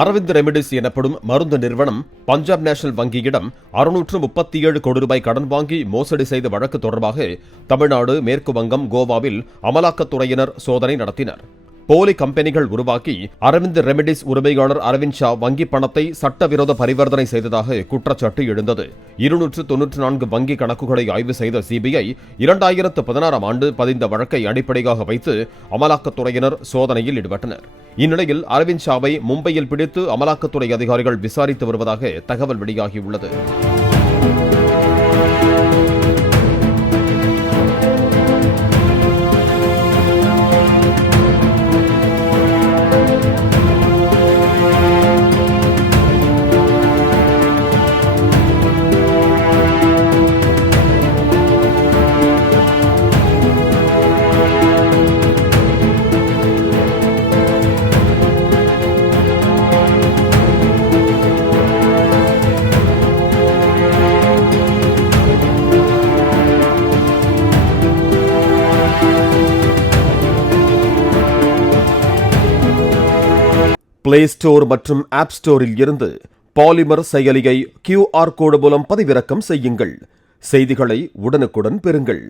Aravind remedies எனப்படும் மருந்து நிறுவனம் பஞ்சாப் நேஷனல் வங்கியிடம் 637 கோடி ரூபாய் கடன் வாங்கி மோசடி செய்த வழக்கு தொடர்பாக தமிழ்நாடு, மேற்கு வங்கம், கோவாவில் அமலாக்கத்துறையினர் சோதனை நடத்தினர். போலி கம்பெனிகள் உருவாக்கி அரவிந்த் ரெமிடிஸ் உரிமையாளர் அரவிந்த் ஷா வங்கி பணத்தை சட்டவிரோத பரிவர்த்தனை செய்ததாக குற்றச்சாட்டு எழுந்தது. 294 வங்கி கணக்குகளை ஆய்வு செய்த சிபிஐ 2016 ஆண்டு பதிந்த வழக்கை அடிப்படையாக வைத்து அமலாக்கத்துறையினர் சோதனையில் ஈடுபட்டனர். இந்நிலையில் அரவிந்த் ஷாவை மும்பையில் பிடித்து அமலாக்கத்துறை அதிகாரிகள் விசாரித்து வருவதாக தகவல் வெளியாகியுள்ளது. பிளே ஸ்டோர் மற்றும் ஆப் ஸ்டோரில் இருந்து பாலிமர் செயலியை QR கோடு மூலம் பதிவிறக்கம் செய்யுங்கள். செய்திகளை உடனுக்குடன் பெறுங்கள்.